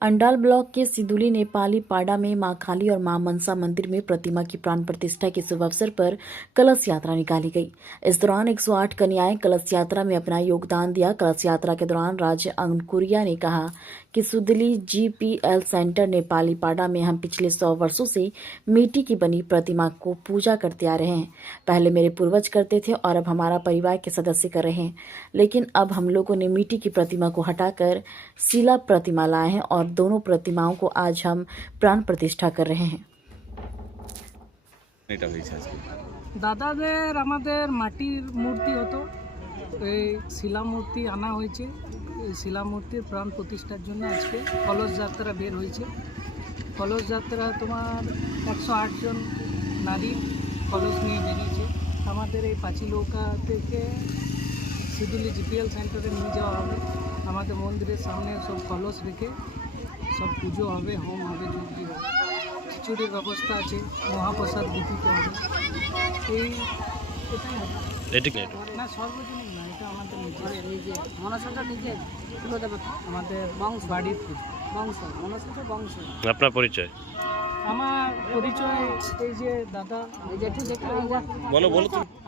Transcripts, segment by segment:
Andal block के सिदुली नेपाली पाड़ा में मां काली और मां मनसा मंदिर में प्रतिमा की प्राण प्रतिष्ठा के शुभ अवसर पर कलश यात्रा निकाली गई। इस दौरान 108 कन्याएं कलश यात्रा में अपना योगदान दिया। कलश यात्रा के दौरान राज्य अंकुरिया ने कहा कि सिदुली जीपीएल सेंटर नेपाली पाड़ा में हम पिछले 100 वर्षों से मिट्टी की बनी प्रतिमा को पूजा करते आ रहे हैं। पहले मेरे पूर्वज करते थे और अब हमारा परिवार के सदस्य कर रहे हैं, लेकिन अब हम लोगों ने मिट्टी की प्रतिमा को हटाकर शिला प्रतिमा लाए हैं और दोनों प्रतिमाओं को आज हम प्राण प्रतिष्ठा कर रहे हैं। দাদাদের আমাদের মাটির মূর্তি হতো, এই শিলা মূর্তি আনা হয়েছে। এই শিলা মূর্তির প্রাণ প্রতিষ্ঠার জন্য আজকে কলস যাত্রা বের হয়েছে। কলস যাত্রা তোমার 108 জন নারী কলস নিয়ে বেরিয়েছে। আমাদের এই পাঁচিলৌকা থেকে সিদুলি জিপিএল সেন্টারে নিয়ে যাওয়া হবে। আমাদের মন্দিরের সামনে সব কলস রেখে সব পুজো হবে, হোম হবে, যজ্ঞ হবে, খিচুড়ির ব্যবস্থা আছে, মহাপ্রসাদ বিতরিত হবে। এটাই হবে না, সর্বজনীন না, এটা আমাদের নিজে মনসাটা নিজে আমাদের বংশ বাড়ির বংশ মনসাটা বংশ। আপনার পরিচয়? আমার পরিচয় এই যে দাদা বলো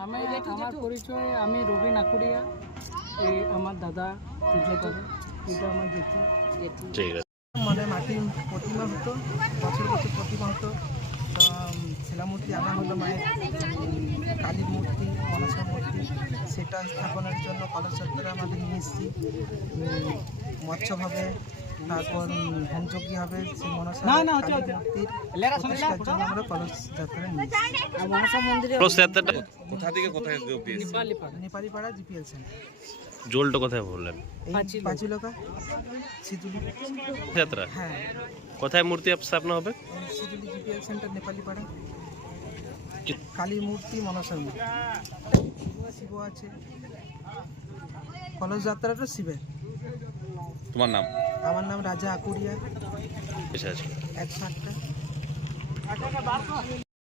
আমার পরিচয়, আমি রবিন আকুড়িয়া। এই আমার দাদা পুজো করে, এটা আমার জেঠু। ঠিক আছে। মানে মাটির প্রতিমা হতো, বছর বছর প্রতিমা হতো। শিলামূর্তি আনা হলো, মায়ের কালীর মূর্তি, মনসা মূর্তি, সেটা স্থাপনের জন্য কলস যাত্রা আমাদের নিয়ে এসেছি। মৎস্যভাবে তারপর হোমযজ্ঞ হবে, সেই মনসা মূর্তির প্রতিষ্ঠার জন্য আমরা কলস যাত্রা নিয়ে এসেছি। মনসা মন্দিরে কোথা থেকে কোথায় নেপালি পাড়া জিপিএল সেন্টার। জলটা কোথায় বললেন? পাঁচিলৌকা সিদুলি যাত্রা। হ্যাঁ, কোথায় মূর্তি স্থাপনা হবে? সিদুলি জিপিএল সেন্টার নেপালি পাড়া। কালী মূর্তি, মনসা মূর্তি, শিব আছে। কলস যাত্রাটা শিবের। তোমার নাম? আমার নাম রাজা আকুরিয়া। 108টা।